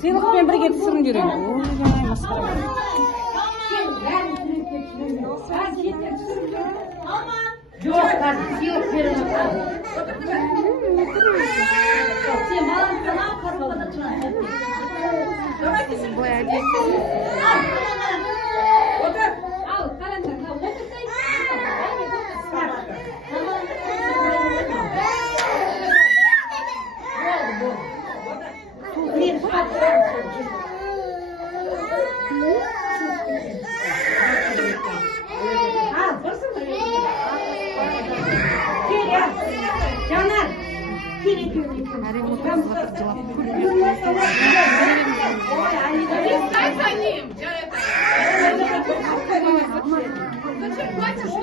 Сыйлықпен бірге түсіріңдер. Ой, масқара. Жоқ, сыйлық беріп жатыр. Сен маған қалам қарпада тұрады. Ой, әдет. Ал, қараңдар, отырсайын. Жанар, Әрең отырып жылап. Зачем платишь?